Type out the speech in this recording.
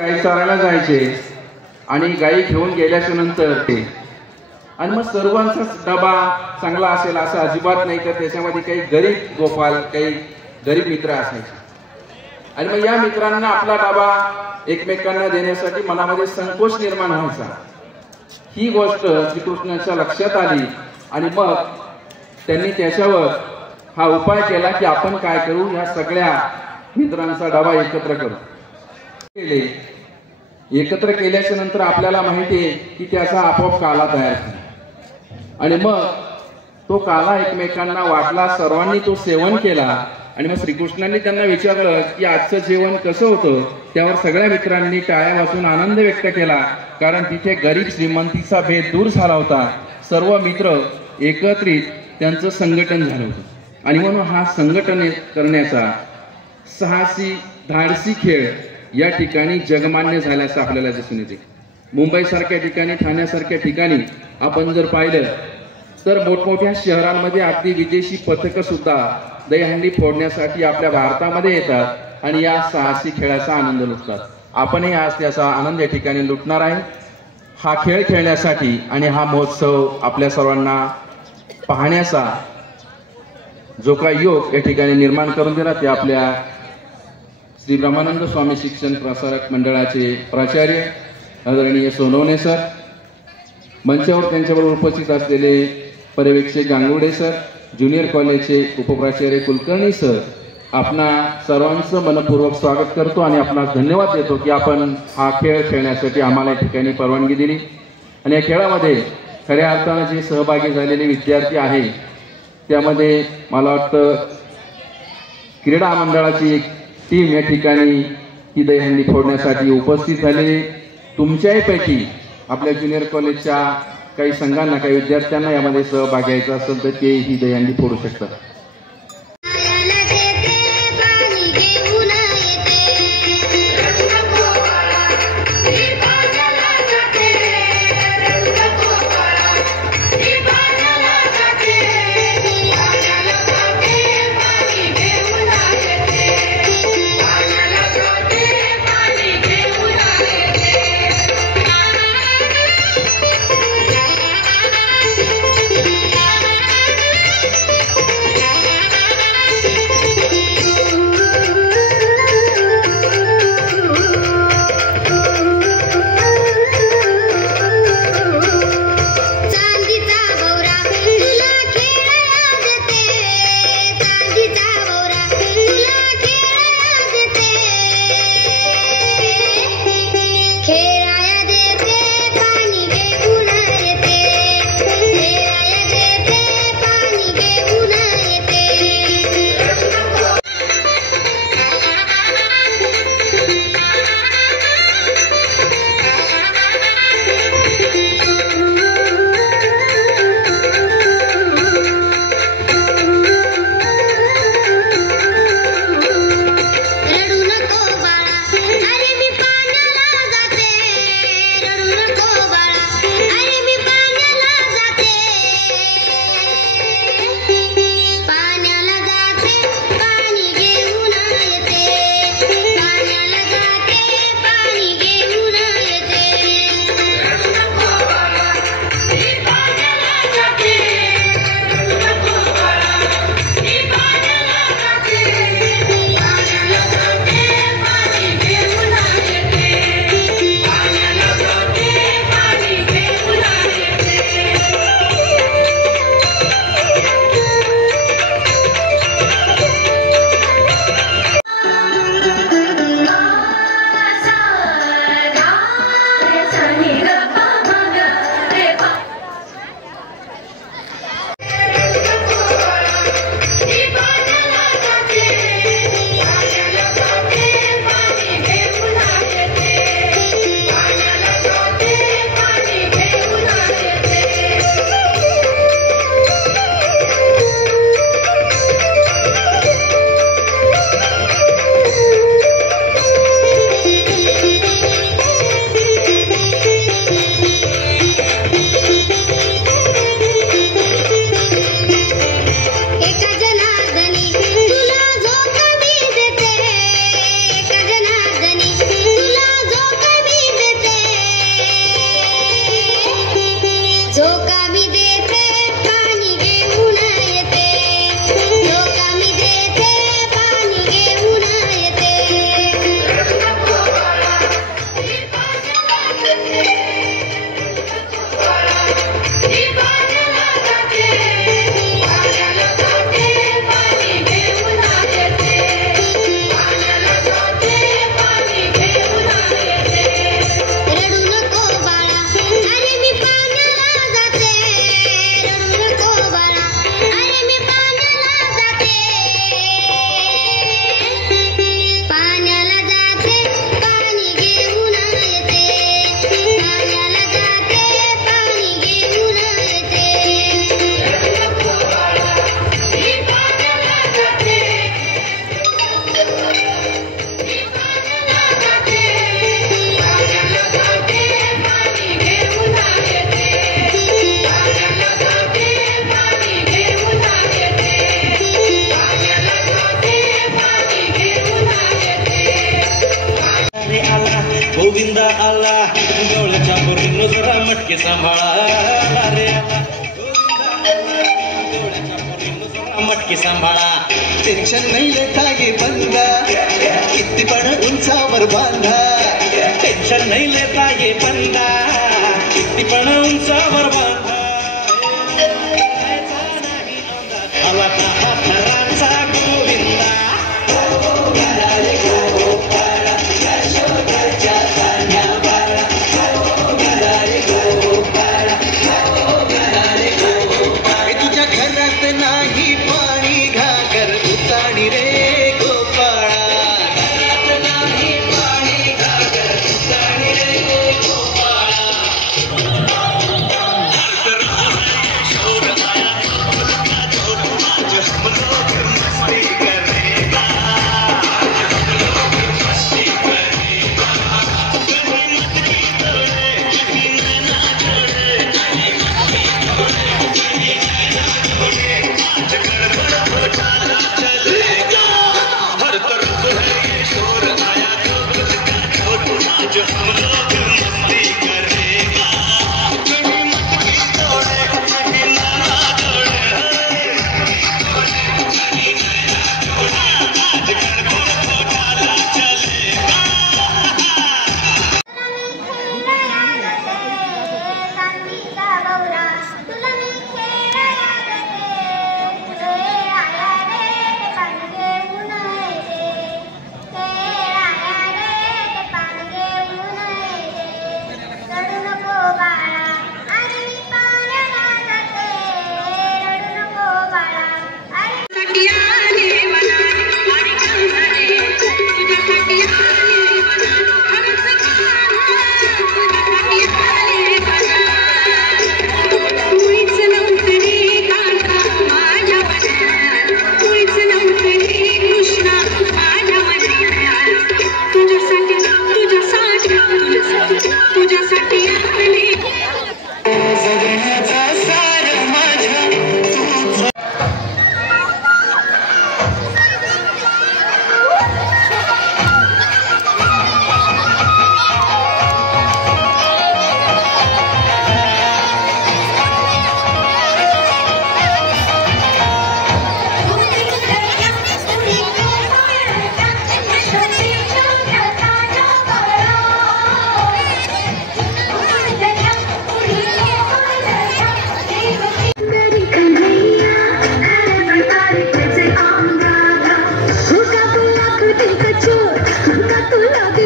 गाई चारायला जायचे आणि गाई घेऊन गेल्याच्या नंतर आणि मग सर्वांचा डबा चांगला असेल असं अजिबात नाही, तर त्याच्यामध्ये काही गरीब गोपाल, काही गरीब मित्र असायचे आणि मग या मित्रांना आपला डबा एकमेकांना देण्यासाठी मनामध्ये संकोच निर्माण व्हायचा। ही गोष्ट श्रीकृष्णाच्या लक्षात आली आणि मग त्यांनी त्याच्यावर हा उपाय केला की आपण काय करू, या सगळ्या मित्रांचा डबा एकत्र करू। एकत्र केल्याच्या नंतर आपल्याला माहिती आहे की त्याचा आपोआप काला तयार झाला आणि मग तो काला एकमेकांना वाटला, सर्वांनी तो सेवन केला आणि मग श्रीकृष्णांनी त्यांना विचारलं की आजचं जेवण कसं होतं। त्यावर सगळ्या मित्रांनी टाळ्या वाजवून आनंद व्यक्त केला, कारण तिथे गरीब श्रीमंतीचा भेद दूर झाला होता। सर्व मित्र एकत्रित त्यांचं संघटन झालं होतं आणि म्हणून हा संघटन करण्याचा साहसी धाडसी खेळ या ठिकाणी जगमान्य झाल्याचं आपल्याला दिसून येते। मुंबईसारख्या ठिकाणी, ठाण्यासारख्या ठिकाणी आपण जर पाहिलं तर मोठमोठ्या शहरांमध्ये अगदी विदेशी पथकं सुद्धा दहीहंडी फोडण्यासाठी आपल्या भारतामध्ये येतात आणि या साहसी खेळाचा आनंद लुटतात। आपणही आज त्याचा आनंद या ठिकाणी लुटणार आहे। हा खेळ खेळण्यासाठी आणि हा महोत्सव आपल्या सर्वांना पाहण्याचा जो काही योग या ठिकाणी निर्माण करून दिला ते आपल्या श्री ब्रह्मानंद स्वामी शिक्षण प्रसारक मंडळाचे प्राचार्य आदरणीय सोनवणे सर, मंचावर त्यांच्याबरोबर उपस्थित असलेले पर्यवेक्षक गांगुर्डे सर, ज्युनियर कॉलेजचे उपप्राचार्य कुलकर्णी सर, आपणा सर्वांचं मनपूर्वक स्वागत करतो आणि आपणास धन्यवाद देतो की आपण हा खेळ खेळण्यासाठी आम्हाला या ठिकाणी परवानगी दिली। आणि या खेळामध्ये खऱ्या अर्थाने जे सहभागी झालेले विद्यार्थी आहे त्यामध्ये मला वाटतं क्रीडा मंडळाची एक टीम या ठिकाणी ही दहीहंडी फोडण्यासाठी उपस्थित झालेली। तुमच्याही पैकी आपल्या ज्युनियर कॉलेजच्या काही संघांना, काही विद्यार्थ्यांना यामध्ये सहभाग घ्यायचा असेल तर ते ही दहीहंडी फोडू शकतात। आला गोविंदा आला डोळ्याच्या पोरींनो जरा मटके सांभाळा रे आला मटके सांभाळा टेन्शन नाही लेता ये बंदा किती पण उंचावर बांधा टेन्शन नाही लेता ये बंदा किती पण उंचावर बांधा आला हा थराचा गोविंदा तुझ्या घरात नाही पाणी घागर उताणी रे गोपाळा नाही पाणी घागर उताणी रे गोपाळा तुला